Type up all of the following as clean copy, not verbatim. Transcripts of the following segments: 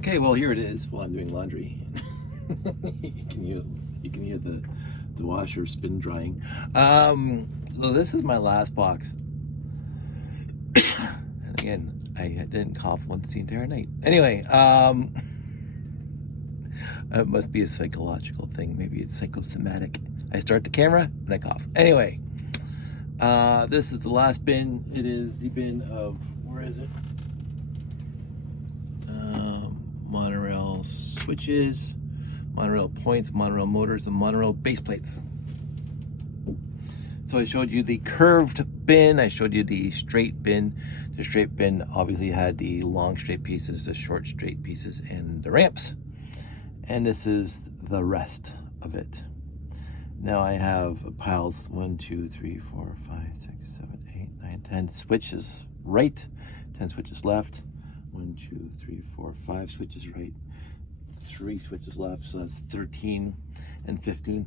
Okay, well here it is while I'm doing laundry. you can hear the washer spin drying. So this is my last box. And again, I didn't cough once the entire night. Anyway, it must be a psychological thing. Maybe it's psychosomatic. I start the camera and I cough. Anyway, this is the last bin. It is the bin of, where is it? Monorail switches, monorail points, monorail motors, and monorail base plates. So I showed you the curved bin, I showed you the straight bin. The straight bin obviously had the long straight pieces, the short straight pieces, and the ramps. And this is the rest of it. Now I have piles 1, 2, 3, 4, 5, 6, 7, 8, 9, 10 switches right, 10 switches left. 1, 2, 3, 4, 5 switches right, 3 switches left, so that's 13 and 15.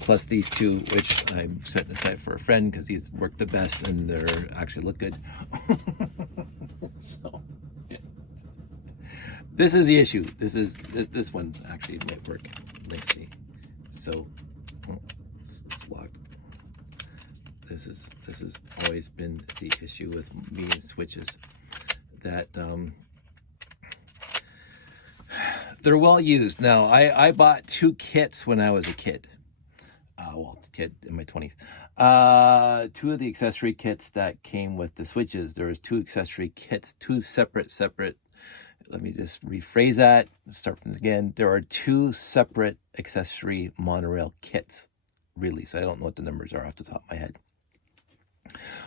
Plus these two, which I'm setting aside for a friend because he's worked the best and they're actually look good. So yeah. This is the issue. This one actually might work nicely. So it's locked. This has always been the issue with me and switches, that they're well used. Now I bought 2 kits when I was a kid. Kid in my 20s. 2 of the accessory kits that came with the switches. There was 2 accessory kits, 2 separate. Let me just rephrase that. Start from again. There are 2 separate accessory monorail kits, really. So I don't know what the numbers are off the top of my head.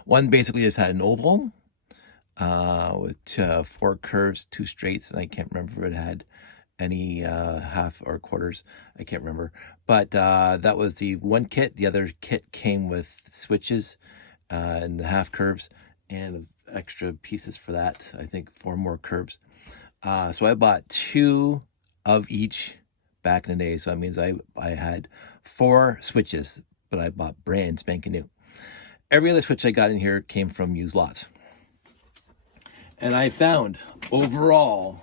One basically just had an oval with 4 curves, 2 straights, and I can't remember if it had any half or quarters. I can't remember, but that was the one kit. The other kit came with switches and the half curves and extra pieces for that. I think 4 more curves. So I bought 2 of each back in the day. So that means I had 4 switches, but I bought brand spanking new. Every other switch I got in here came from used lots. And I found overall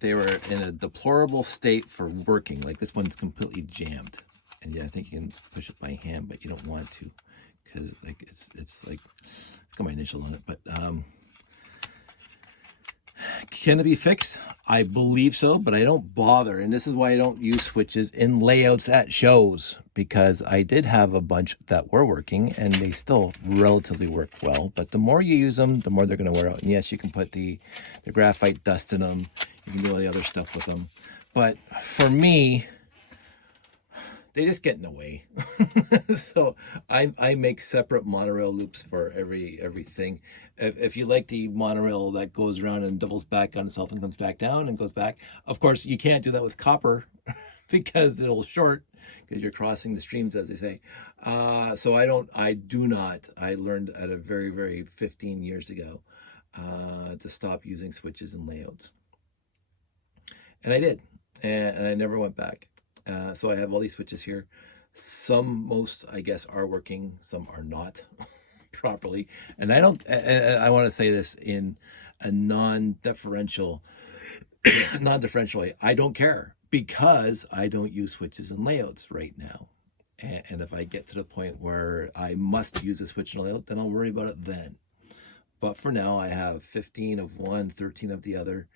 they were in a deplorable state for working. Like this one's completely jammed. And yeah, I think you can push it by hand, but you don't want to because like it's like, it's got my initial on it. But can it be fixed? I believe so, but I don't bother. And this is why I don't use switches in layouts at shows, because I did have a bunch that were working and they still relatively work well. But the more you use them, the more they're going to wear out. And yes, you can put the graphite dust in them. You can do all the other stuff with them. But for me, they just get in the way. So I make separate monorail loops for everything. If you like the monorail that goes around and doubles back on itself and comes back down and goes back, of course you can't do that with copper because it'll short, because you're crossing the streams, as they say. So I do not. I learned at a very 15 years ago to stop using switches and layouts. And I did, and I never went back. So I have all these switches here. Most, I guess, are working. Some are not properly. And I want to say this in a non-differential way. I don't care, because I don't use switches and layouts right now. And if I get to the point where I must use a switch and layout, then I'll worry about it then. But for now, I have 15 of one, 13 of the other.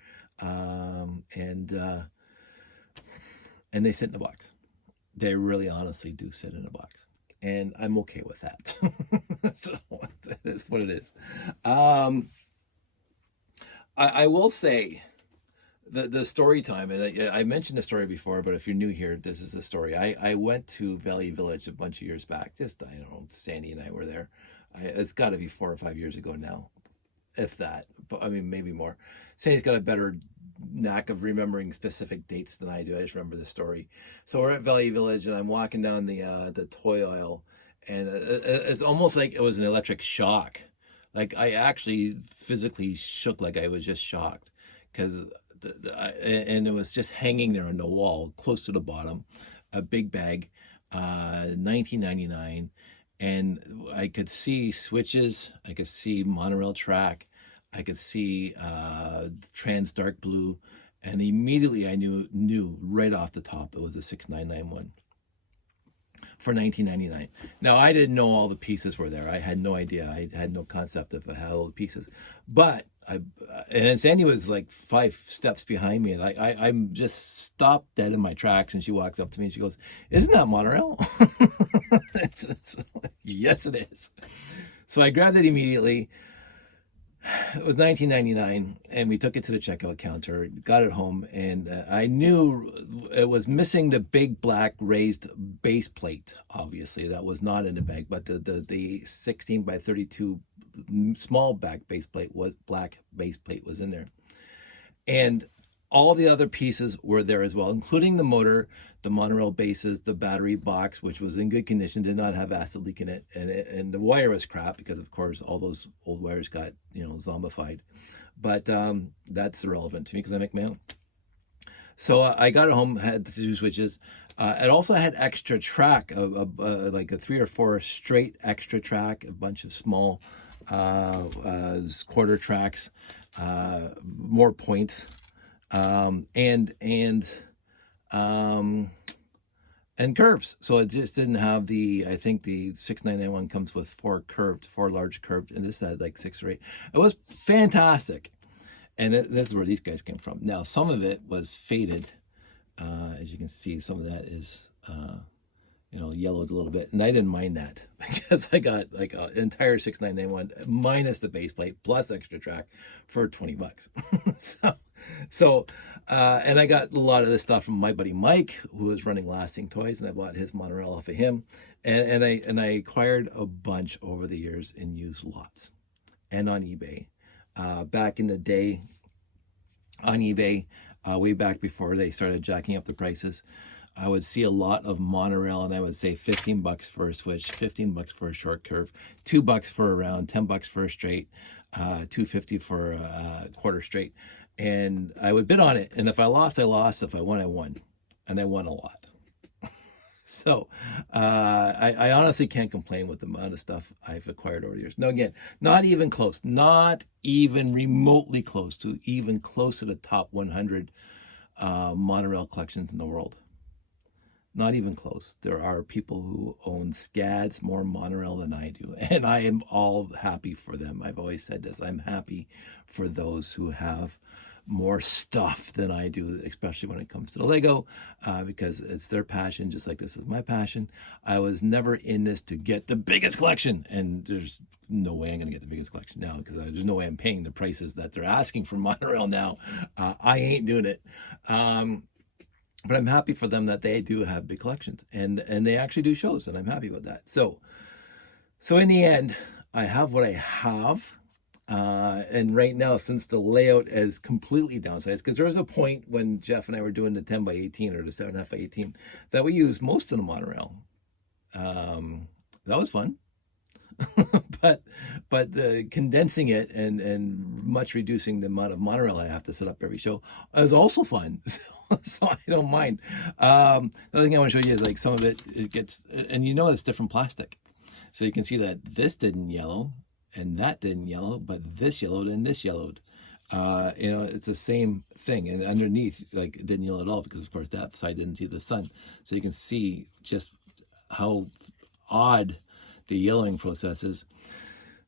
And they sit in a box. They really honestly do sit in a box. And I'm okay with that. So that is what it is. I will say the story time, and I mentioned the story before, but if you're new here, this is the story. I went to Valley Village a bunch of years back. Just, I don't know, Sandy and I were there. It's got to be 4 or 5 years ago now, if that. But I mean, maybe more. Sandy's got a better knack of remembering specific dates than I do. I just remember the story. So we're at Valley Village, and I'm walking down the toy aisle, and it's almost like it was an electric shock. Like I actually physically shook, like I was just shocked, because and it was just hanging there on the wall, close to the bottom, a big bag, $19.99, and I could see switches, I could see monorail track, I could see trans dark blue, and immediately I knew right off the top it was a 6991 for 1999. Now, I didn't know all the pieces were there. I had no idea. I had no concept of how all the pieces. But and Sandy was like 5 steps behind me, and I'm just stopped dead in my tracks. And she walks up to me and she goes, "Isn't that monorail?" Yes, it is. So I grabbed it immediately. It was 1999, and we took it to the checkout counter, got it home, and I knew it was missing the big black raised base plate. Obviously, that was not in the bag, but the 16 by 32 small black base plate was in there, and all the other pieces were there as well, including the motor, the monorail bases, the battery box, which was in good condition, did not have acid leak in it, and the wire was crap because, of course, all those old wires got zombified. But that's irrelevant to me because I make my own. So I got it home, had the 2 switches. It also had extra track, like a 3 or 4 straight extra track, a bunch of small quarter tracks, more points. And curves. So it just didn't have I think the 6991 comes with 4 large curved, and this had like 6 or 8. It was fantastic. And this is where these guys came from. Now, some of it was faded. As you can see, some of that is, yellowed a little bit. And I didn't mind that because I got like an entire 6991 minus the base plate plus extra track for $20. So, and I got a lot of this stuff from my buddy Mike, who was running Lasting Toys, and I bought his monorail off of him. And I acquired a bunch over the years in used lots and on eBay. Back in the day, on eBay, way back before they started jacking up the prices, I would see a lot of monorail, and I would say $15 for a switch, $15 for a short curve, $2 for a round, $10 for a straight, $2.50 for a quarter straight. And I would bid on it. And if I lost, I lost. If I won, I won. And I won a lot. So I honestly can't complain with the amount of stuff I've acquired over the years. Now, again, not even close, not even remotely close to the top 100 monorail collections in the world. Not even close. There are people who own scads more monorail than I do, and I am all happy for them. I've always said this. I'm happy for those who have more stuff than I do, especially when it comes to the Lego, because it's their passion, just like this is my passion. I was never in this to get the biggest collection, and there's no way I'm going to get the biggest collection now, because there's no way I'm paying the prices that they're asking for monorail now. I ain't doing it. But I'm happy for them that they do have big collections, and they actually do shows, and I'm happy about that. So in the end, I have what I have. And right now, since the layout is completely downsized, because there was a point when Jeff and I were doing the 10 by 18 or the 7.5 by 18 that we used most of the monorail. That was fun. but condensing it and much reducing the amount of monorail I have to set up every show is also fun. So I don't mind. The other thing I want to show you is like some of it gets, and it's different plastic. So you can see that this didn't yellow and that didn't yellow, but this yellowed and this yellowed. It's the same thing. And underneath, like, it didn't yellow at all because, of course, that side didn't see the sun. So you can see just how odd the yellowing process is.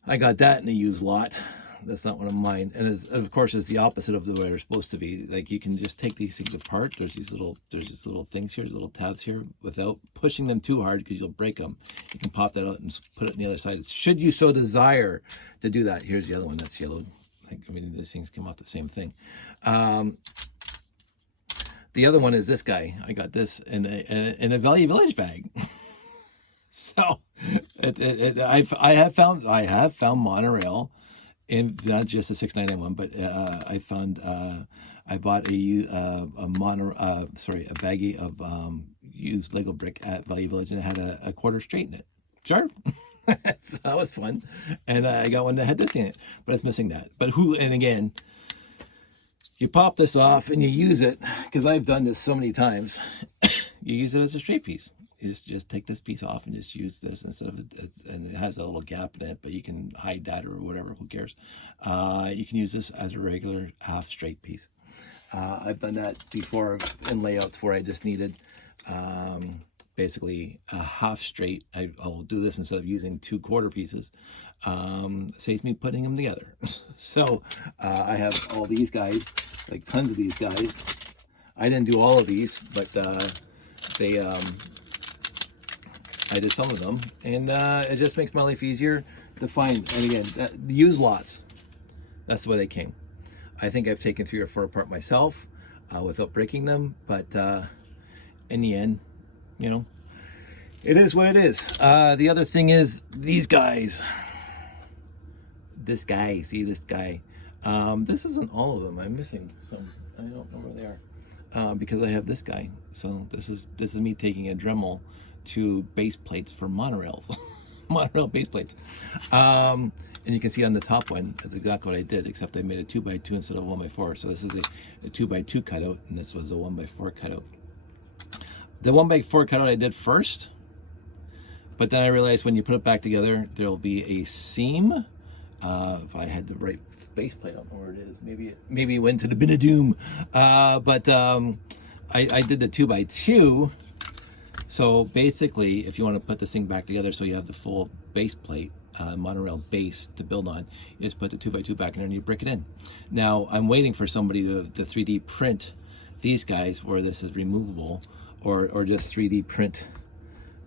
I got that in a used lot. That's not one of mine. And of course, it's the opposite of the way they're supposed to be. Like, you can just take these things apart. There's these little things here, little tabs here, without pushing them too hard because you'll break them. You can pop that out and put it on the other side. Should you so desire to do that. Here's the other one that's yellowed. These things come off the same thing. The other one is this guy. I got this in a Value Village bag. So I have found monorail. And not just a 691, but I bought a baggie of used Lego brick at Value Village, and it had a quarter straight in it. Sure, that was fun. And I got one that had this in it, but it's missing that. But and again, you pop this off and you use it, because I've done this so many times. You use it as a straight piece. You just take this piece off and just use this instead of and it has a little gap in it, but you can hide that or whatever, who cares. You can use this as a regular half straight piece. I've done that before in layouts where I just needed basically a half straight. I'll do this instead of using 2 quarter pieces. Saves me putting them together. So I have all these guys, like tons of these guys. I didn't do all of these, but I did some of them, and it just makes my life easier to find. And again, use lots. That's the way they came. I think I've taken 3 or 4 apart myself without breaking them, but in the end, you know, it is what it is. The other thing is these guys. This guy, see this guy. This isn't all of them. I'm missing some. I don't know where they are because I have this guy. So this is me taking a Dremel to base plates for monorails, monorail base plates. And you can see on the top one, that's exactly what I did, except I made a 2x2 instead of 1x4. So this is a 2x2 cutout, and this was a 1x4 cutout. The 1x4 cutout I did first, but then I realized when you put it back together, there'll be a seam. If I had the right base plate, I don't know where it is. Maybe it went to the bin of doom. But I did the 2x2. So basically, if you want to put this thing back together so you have the full base plate, monorail base to build on, you just put the 2x2 back in there and you brick it in. Now, I'm waiting for somebody to 3D print these guys where this is removable, or just 3D print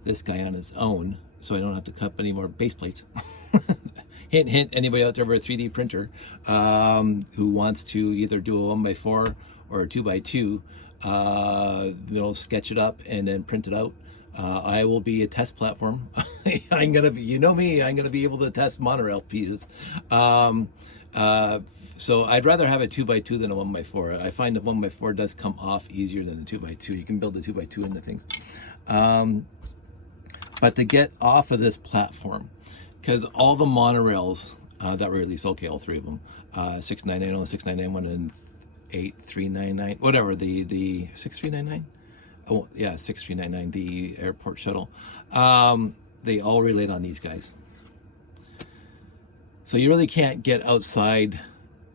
this guy on its own so I don't have to cut any more base plates. Hint, hint, anybody out there with a 3D printer who wants to either do a 1x4 or a 2x2, they'll sketch it up and then print it out. I will be a test platform. I'm gonna be, you know me, I'm gonna be able to test monorail pieces. So I'd rather have a 2x2 than a 1x4. I find the 1x4 does come off easier than the 2x2. You can build a 2x2 into things. But to get off of this platform, because all the monorails that were released, okay, all 3 of them, 699, 699, and 8399, whatever, the 6399, oh yeah, 6399, the airport shuttle, they all relate on these guys. So you really can't get outside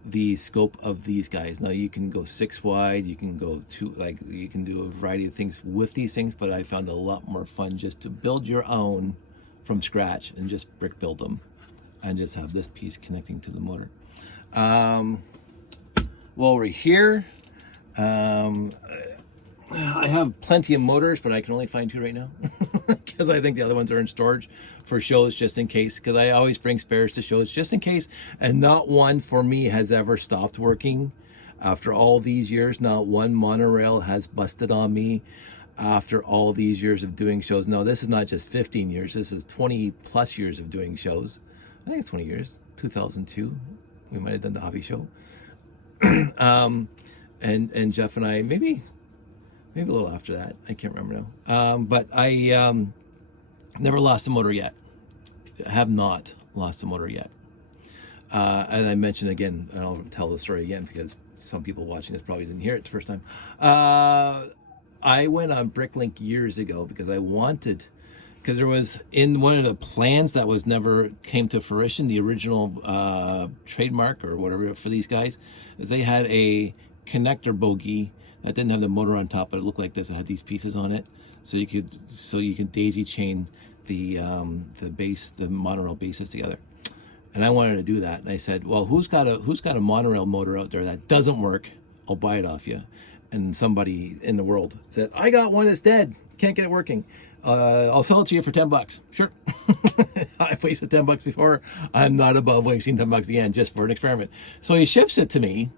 the scope of these guys. Now you can go 6 wide, you can go 2, like you can do a variety of things with these things, but I found it a lot more fun just to build your own from scratch and just brick build them and just have this piece connecting to the motor. While we're here, I have plenty of motors, but I can only find 2 right now because I think the other ones are in storage for shows just in case, because I always bring spares to shows just in case, and not one for me has ever stopped working. After all these years, not one monorail has busted on me after all these years of doing shows. No, this is not just 15 years, this is 20 plus years of doing shows. I think it's 20 years, 2002, we might have done the hobby show. And Jeff and I, maybe a little after that, I can't remember now. But I never lost a motor yet. Have not lost a motor yet. And I mentioned again, and I'll tell the story again because some people watching this probably didn't hear it the first time. I went on Bricklink years ago because I wanted, because there was in one of the plans that was never came to fruition, the original trademark or whatever for these guys, is they had a connector bogie that didn't have the motor on top, but it looked like this. It had these pieces on it, so you could daisy chain the monorail bases together. And I wanted to do that, and I said, well, who's got a monorail motor out there that doesn't work? I'll buy it off you. And somebody in the world said, I got one that's dead, can't get it working. I'll sell it to you for $10. Sure. I've wasted $10 before. I'm not above wasting $10 again just for an experiment. So he ships it to me,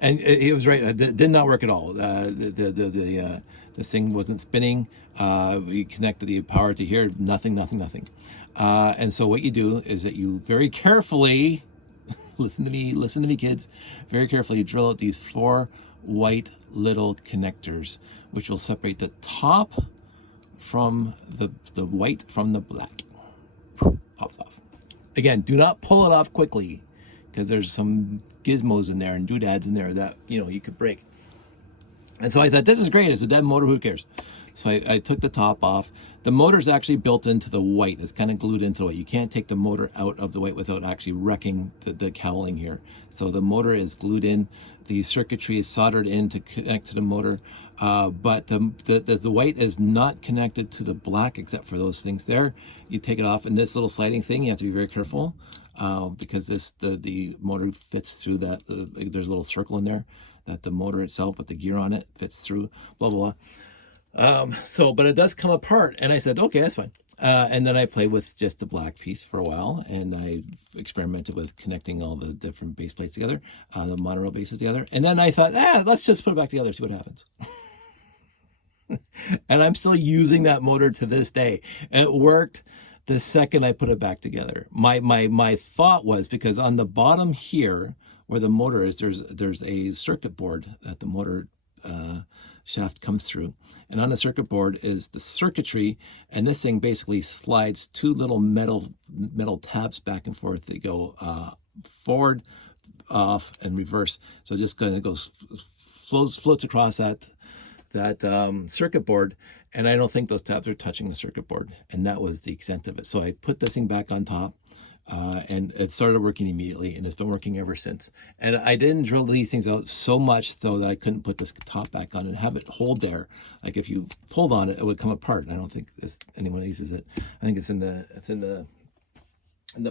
and he was right. It did not work at all. The thing wasn't spinning. We connected the power to here. Nothing. And so what you do is that you very carefully listen to me, kids. Very carefully drill out these 4 white little connectors, which will separate the top from the white from the black. Pops off. Again, do not pull it off quickly, because there's some gizmos in there and doodads in there that you could break. And so I thought, this is great. It's a dead motor. Who cares? So I took the top off. The motor's actually built into the white. It's kind of glued into the white. You can't take the motor out of the white without actually wrecking the cowling here. So the motor is glued in. The circuitry is soldered in to connect to the motor. But the white is not connected to the black except for those things there. You take it off, and this little sliding thing, you have to be very careful because the motor fits through that. There's a little circle in there that the motor itself with the gear on it fits through, blah, blah, blah. But it does come apart, and I said, okay, that's fine. And then I played with just the black piece for a while, and I experimented with connecting all the different base plates together, the monorail bases together. And then I thought, let's just put it back together, see what happens. And I'm still using that motor to this day. It worked the second I put it back together. My thought was, because on the bottom here, where the motor is, there's a circuit board that the motor shaft comes through, and on the circuit board is the circuitry, and this thing basically slides two little metal tabs back and forth. They go forward, off, and reverse. So it just kind of goes floats across that circuit board, and I don't think those tabs are touching the circuit board, and that was the extent of it. So I put this thing back on top, and it started working immediately, and it's been working ever since. And I didn't drill these things out so much though that I couldn't put this top back on and have it hold there. Like if you pulled on it, it would come apart. And I don't think anyone uses it. I think it's in the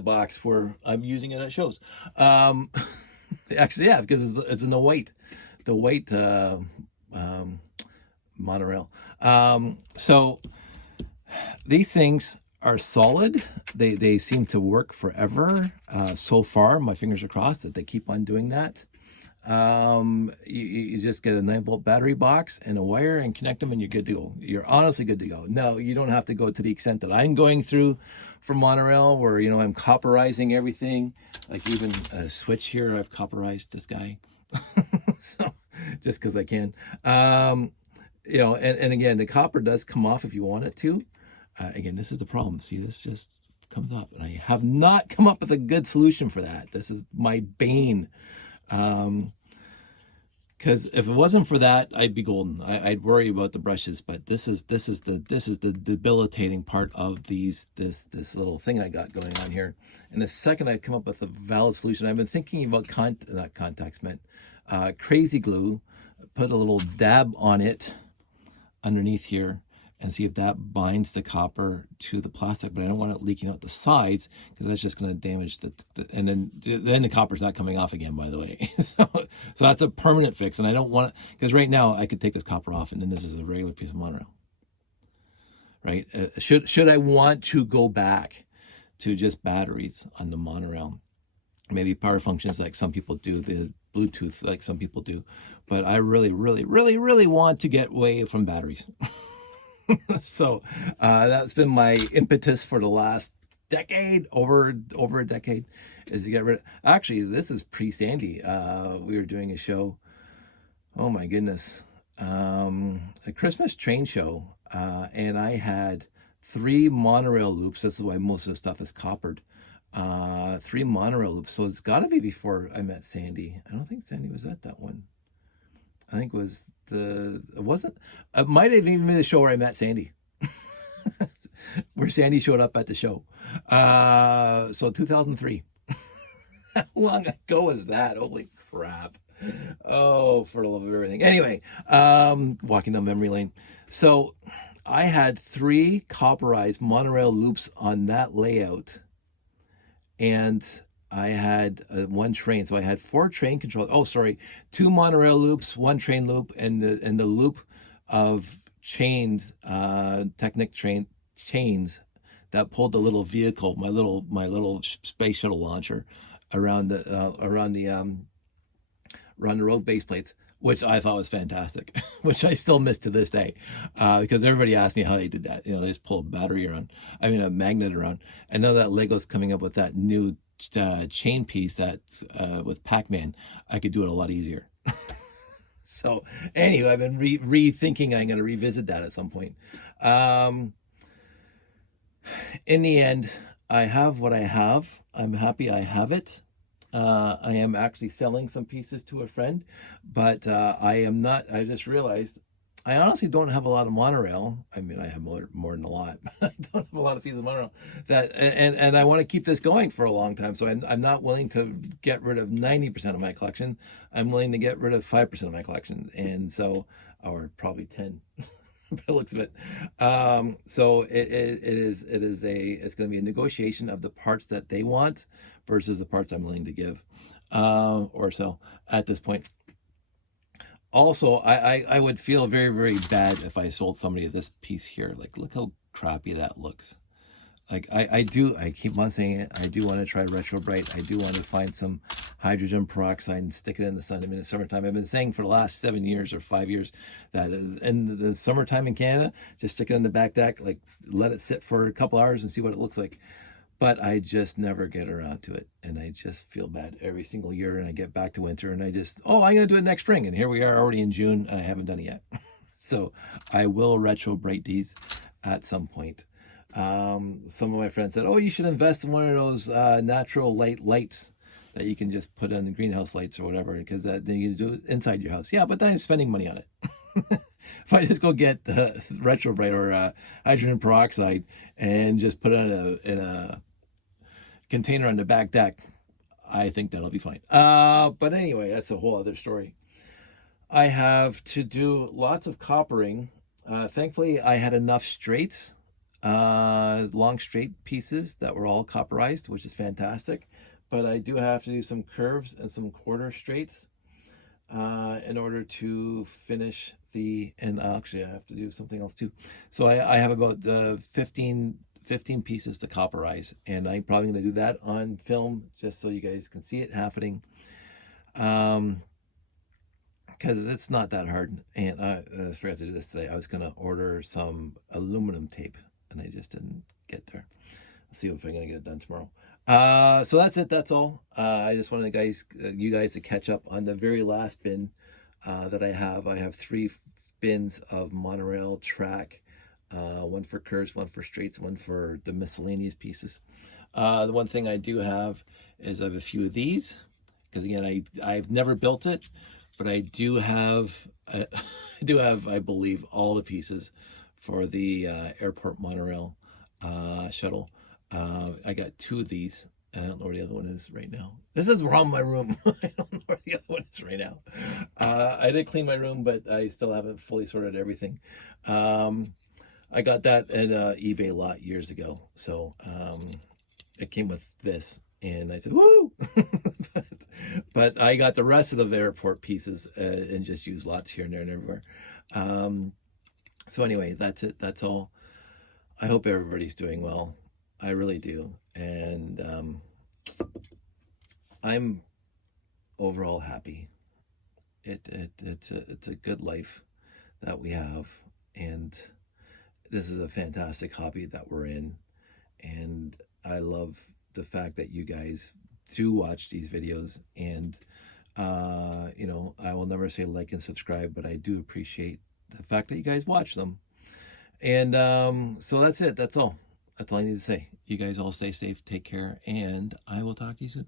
box where I'm using it at shows. Actually, yeah, because it's in the white monorail. So these things are solid. They seem to work forever. So far, my fingers are crossed that they keep on doing that. You just get a 9-volt battery box and a wire and connect them, and you're good to go. You're honestly good to go. No, you don't have to go to the extent that I'm going through for monorail, where I'm copperizing everything. Like even a switch here, I've copperized this guy. So just because I can. And again, the copper does come off if you want it to. Again, this is the problem. See, this just comes up, and I have not come up with a good solution for that. This is my bane. Because if it wasn't for that, I'd be golden. I'd worry about the brushes, but this is the debilitating part of this little thing I got going on here. And the second I come up with a valid solution, I've been thinking about crazy glue. Put a little dab on it underneath here and see if that binds the copper to the plastic, but I don't want it leaking out the sides because that's just going to damage and then the copper's not coming off again, by the way. So that's a permanent fix, and I don't want it, because right now I could take this copper off and then this is a regular piece of monorail, right? Should I want to go back to just batteries on the monorail, maybe power functions like some people do, the Bluetooth like some people do, but I really, really, really, really want to get away from batteries. So that's been my impetus for the last decade, over a decade, is to get rid of. Actually, this is pre-Sandy. We were doing a show, oh my goodness, a Christmas train show, and I had 3 monorail loops. This is why most of the stuff is coppered. 3 monorail loops, so it's got to be before I met Sandy. I don't think Sandy was at that one. I think it might have even been the show where I met Sandy. Where Sandy showed up at the show. So 2003. How long ago was that? Holy crap. Oh, for the love of everything. Anyway, walking down memory lane. So I had 3 copperized monorail loops on that layout, and I had 1 train, so I had 4 train controls. Oh, sorry, 2 monorail loops, 1 train loop, and the loop of chains, Technic train chains that pulled the little vehicle, my little space shuttle launcher around the road base plates, which I thought was fantastic, which I still miss to this day, because everybody asked me how they did that. They just pull a magnet around, and now that Lego's coming up with that new chain piece that's with Pac-Man, I could do it a lot easier. So anyway, I've been rethinking. I'm going to revisit that at some point. In the end, I have what I have. I'm happy I have it. I am actually selling some pieces to a friend, but I am not. I just realized I honestly don't have a lot of monorail. I mean, I have more than a lot, but I don't have a lot of pieces of monorail that, and I want to keep this going for a long time. So I'm not willing to get rid of 90% of my collection. I'm willing to get rid of 5% of my collection, and so, or probably 10. By the looks of it. So it's going to be a negotiation of the parts that they want versus the parts I'm willing to give or sell at this point. Also, I would feel very, very bad if I sold somebody this piece here. Like, look how crappy that looks. Like, I keep on saying it. I do want to try Retro Bright. I do want to find some hydrogen peroxide and stick it in the sun. I mean, in the summertime, I've been saying for the last 7 years or 5 years that in the summertime in Canada, just stick it in the back deck, like let it sit for a couple hours and see what it looks like. But I just never get around to it. And I just feel bad every single year. And I get back to winter and I just, oh, I'm going to do it next spring. And here we are already in June and I haven't done it yet. So I will Retro Bright these at some point. Some of my friends said, oh, you should invest in one of those natural lights that you can just put on the greenhouse lights or whatever, because then you can do it inside your house. Yeah, but then I'm spending money on it. If I just go get Retro Bright or hydrogen peroxide and just put it in a container on the back deck, I think that'll be fine. But anyway, that's a whole other story. I have to do lots of coppering. Thankfully, I had enough straights, long straight pieces that were all copperized, which is fantastic. But I do have to do some curves and some quarter straights in order to finish and actually I have to do something else too. So I have about 15 pieces to copperize, and I'm probably going to do that on film just so you guys can see it happening. Because it's not that hard. And I forgot to do this today. I was going to order some aluminum tape and I just didn't get there. I'll see if I'm going to get it done tomorrow. So that's it. That's all. I just wanted you guys to catch up on the very last bin that I have. I have 3 bins of monorail track, one for curves, one for straights, one for the miscellaneous pieces. The one thing I do have is I have a few of these, because again, I've never built it, but I do have I believe all the pieces for the airport monorail shuttle. I got 2 of these. I don't know where the other one is right now. This is wrong in my room. I don't know where the other one is right now. I did clean my room, but I still haven't fully sorted everything. I got that at an eBay lot years ago. So it came with this, and I said, woo! but I got the rest of the airport pieces and just used lots here and there and everywhere. So anyway, that's it. That's all. I hope everybody's doing well. I really do. And I'm overall happy. It's a good life that we have, and this is a fantastic hobby that we're in, and I love the fact that you guys do watch these videos. And you know, I will never say like and subscribe, but I do appreciate the fact that you guys watch them. And so that's it. That's all I need to say. You guys all stay safe, take care, and I will talk to you soon.